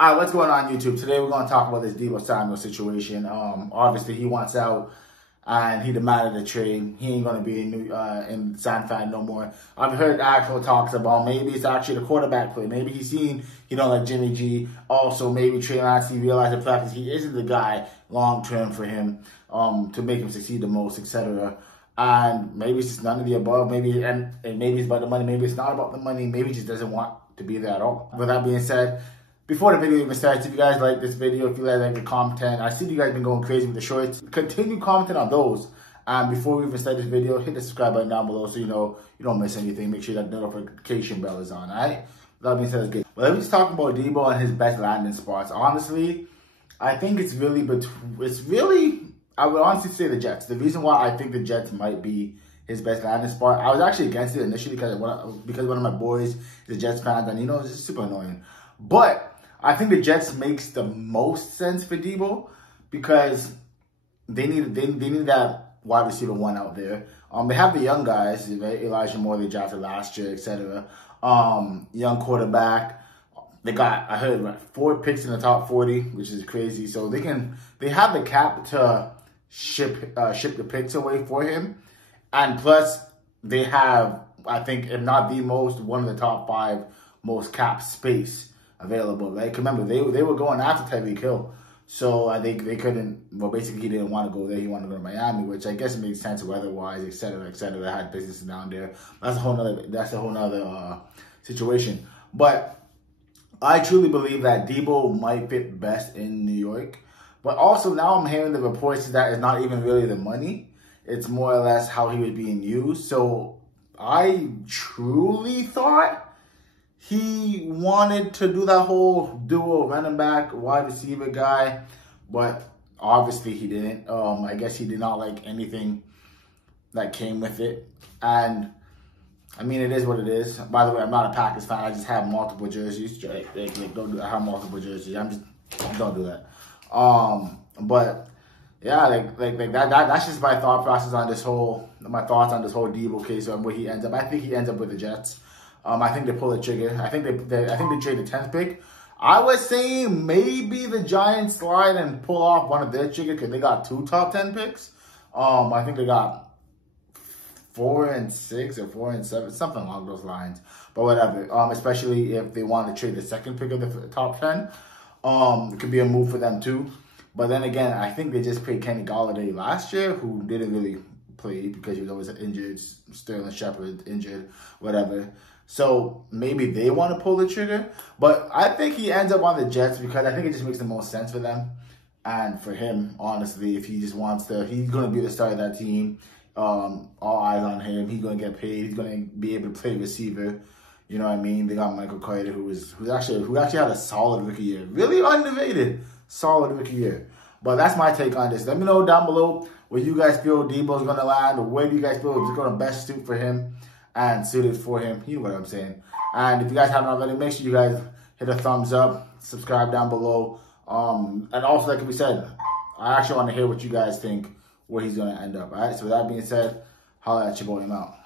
All right, what's going on YouTube? Today we're going to talk about this Deebo Samuel situation. Obviously he wants out and he demanded a trade. He ain't going to be in San Fran no more. I've heard actual talks about maybe it's actually the quarterback play. Maybe he's seen, like Jimmy G. Also, maybe Trey Lance, he realized in practice he isn't the guy long term for him to make him succeed the most, etc. And maybe it's just none of the above. Maybe and maybe it's about the money. Maybe it's not about the money. Maybe he just doesn't want to be there at all. With that being said, before the video even starts, if you guys like this video, if you guys like the content, I see you guys been going crazy with the shorts. Continue commenting on those. And before we even start this video, hit the subscribe button down below so you don't miss anything. Make sure that notification bell is on, alright? That being said, good. Well, let me just talk about Deebo and his best landing spots. Honestly, I think I would honestly say the Jets. The reason why I think the Jets might be his best landing spot, I was actually against it initially because one of my boys is a Jets fan, and it's just super annoying. But I think the Jets makes the most sense for Deebo because they need that wide receiver one out there. They have the young guys, right? Elijah Moore they drafted last year, etc. Young quarterback. They got, I heard, 4 picks in the top 40, which is crazy. So they have the cap to ship the picks away for him, and plus they have, I think, if not the most, one of the top 5 most cap space available, right? Remember, they were going after Tyreek Hill, so I think they couldn't. Well, basically, he didn't want to go there. He wanted to go to Miami, which I guess makes sense weather-wise, etc., etc. They had business down there. That's a whole nother situation. But I truly believe that Deebo might fit best in New York. But also now I'm hearing the reports that it's not even really the money; it's more or less how he was being used. So I truly thought he wanted to do that whole duo running back, wide receiver guy, but obviously he didn't. I guess he did not like anything that came with it. And, I mean, it is what it is. By the way, I'm not a Packers fan. I just have multiple jerseys. Don't do, I have multiple jerseys. Don't do that. But, yeah, like that's just my thought process on this whole, my thoughts on this whole Deebo case and where he ends up. I think he ends up with the Jets. I think they pull the trigger. I think they trade the 10th pick. I was saying maybe the Giants slide and pull off one of their trigger because they got 2 top 10 picks. I think they got 4 and 6 or 4 and 7, something along those lines. But whatever. Especially if they want to trade the 2nd pick of the top 10, it could be a move for them too. But then again, I think they just paid Kenny Golladay last year, who didn't really play because he was always injured. Sterling Shepard injured, whatever. So maybe they want to pull the trigger. But I think he ends up on the Jets because I think it just makes the most sense for them. And for him, honestly, if he just wants to, he's going to be the star of that team. All eyes on him. He's going to get paid. He's going to be able to play receiver. You know what I mean? They got Michael Carter, who actually had a solid rookie year. Really underrated. Solid rookie year. But that's my take on this. Let me know down below where you guys feel Deebo's going to land, or where do you guys feel it's going to best suit for him and suited for him. You know what I'm saying. And if you guys haven't already, make sure you guys hit a thumbs up, subscribe down below. And also, like we said, I actually want to hear what you guys think where he's going to end up. All right. So with that being said, holla at your boy. I'm out.